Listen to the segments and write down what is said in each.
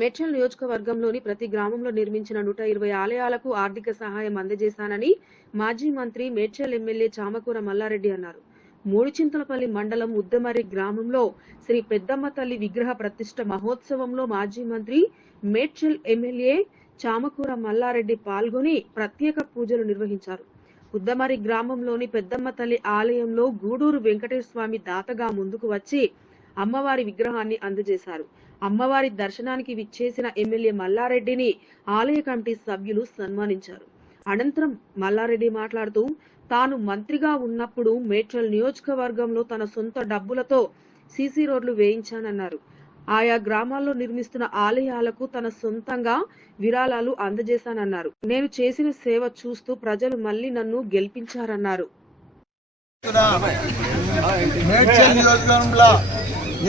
మేడ్చల్ నియోజకవర్గంలోని ప్రతి గ్రామంలో నిర్మించిన నూట ఇరవై ఆలయాలకు ఆర్థిక సహాయం అందజేశానని మాజీ మంత్రి మేడ్చల్ ఎమ్మెల్యే చామకూర మల్లారెడ్డి అన్నారు. మూడుచింతలపల్లి మండలం ఉద్దమరి గ్రామంలో శ్రీ పెద్దమ్మ తల్లి విగ్రహ ప్రతిష్ట మహోత్సవంలో మాజీ మంత్రి మేడ్చల్ ఎమ్మెల్యే చామకూర మల్లారెడ్డి పాల్గొని ప్రత్యేక పూజలు నిర్వహించారు. ఉద్దమరి గ్రామంలోని పెద్దమ్మ తల్లి ఆలయంలో గూడూరు వెంకటేశ్వర స్వామి దాతగా ముందుకు వచ్చి అమ్మవారి విగ్రహాన్ని అందజేశారు. అమ్మవారి దర్శనానికి విచ్చేసిన ఎమ్మెల్యే మల్లారెడ్డిని ఆలయ కమిటీ సభ్యులు సన్మానించారు. అనంతరం మల్లారెడ్డి మాట్లాడుతూ తాను మంత్రిగా ఉన్నప్పుడు మేడ్చల్ నియోజకవర్గంలో తన సొంత డబ్బులతో సీసీ రోడ్లు వేయించానన్నారు. ఆయా గ్రామాల్లో నిర్మిస్తున్న ఆలయాలకు తన సొంతంగా విరాళాలు అందజేశానన్నారు. నేను చేసిన సేవ చూస్తూ ప్రజలు మళ్ళీ నన్ను గెలిపించారన్నారు. మేడ్చల్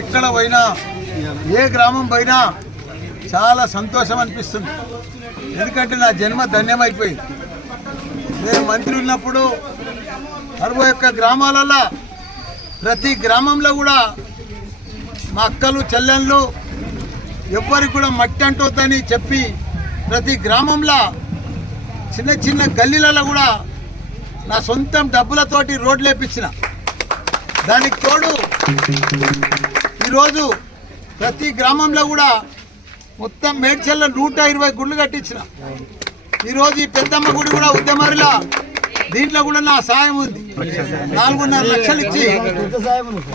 ఎక్కడ పోయినా ఏ గ్రామం పోయినా చాలా సంతోషం అనిపిస్తుంది. ఎందుకంటే నా జన్మ ధన్యమైపోయింది. నేను మంత్రి ఉన్నప్పుడు అరవై ఒక్క గ్రామాలలో ప్రతి గ్రామంలో కూడా మా అక్కలు చెల్లెళ్ళు ఎవ్వరికి కూడా మట్టి అంటొద్దని చెప్పి ప్రతి గ్రామంలో చిన్న చిన్న గల్లీలలో కూడా నా సొంతం డబ్బులతోటి రోడ్లు వేపించిన. దానికి తోడు ఈరోజు ప్రతి గ్రామంలో కూడా మొత్తం మేడ్చల్లో నూట ఇరవై గుళ్ళు కట్టించిన. ఈరోజు ఈ పెద్దమ్మ గుడి కూడా ఉద్యమరిలా దీంట్లో కూడా నా సాయం ఉంది. నాలుగున్నర లక్షలు ఇచ్చి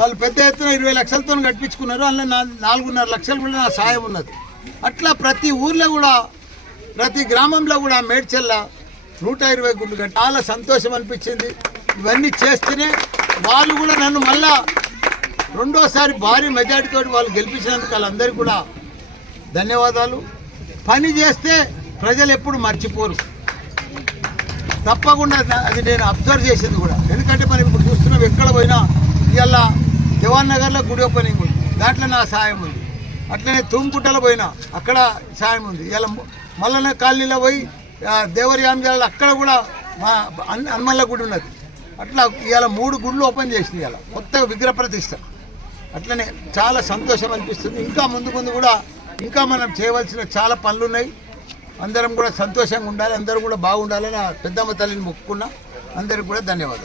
వాళ్ళు పెద్ద ఎత్తున ఇరవై లక్షలతో కట్టించుకున్నారు. అందులో నాలుగున్నర లక్షలు కూడా నా సాయం ఉన్నది. అట్లా ప్రతి ఊర్లో కూడా ప్రతి గ్రామంలో కూడా మేడ్చల్ల నూట ఇరవై గుళ్ళు కట్టి చాలా సంతోషం అనిపించింది. ఇవన్నీ చేస్తేనే వాళ్ళు కూడా నన్ను మళ్ళా రెండోసారి భారీ మెజార్టీతో వాళ్ళు గెలిపించినందుకు వాళ్ళందరికీ కూడా ధన్యవాదాలు. పని చేస్తే ప్రజలు ఎప్పుడు మర్చిపోరు. తప్పకుండా అది నేను అబ్జర్వ్ చేసింది కూడా. ఎందుకంటే మనం ఇప్పుడు చూస్తున్నాం ఎక్కడ పోయినా ఇవాళ జవాన్ నగర్లో గుడి ఓపెనింగ్ ఉంది. దాంట్లో నా సాయం ఉంది. అట్లనే తుమ్ముకుంటలో పోయినా అక్కడ సాయం ఉంది. ఇలా మల్లన్న కాలనీలో పోయి ఆ, అక్కడ కూడా మా హనుమల్ల గుడి ఉన్నది. అట్లా ఇవాళ మూడు గుళ్ళు ఓపెన్ చేసింది ఇవాళ. కొత్తగా విగ్రహ ప్రతిష్ట. అట్లనే చాలా సంతోషం అనిపిస్తుంది. ఇంకా ముందు ముందు కూడా ఇంకా మనం చేయవలసిన చాలా పనులు ఉన్నాయి అందరం కూడా సంతోషంగా ఉండాలి అందరూ కూడా బాగుండాలని పెద్దమ్మ తల్లిని మొక్కుకున్నా. అందరికి కూడా ధన్యవాదాలు.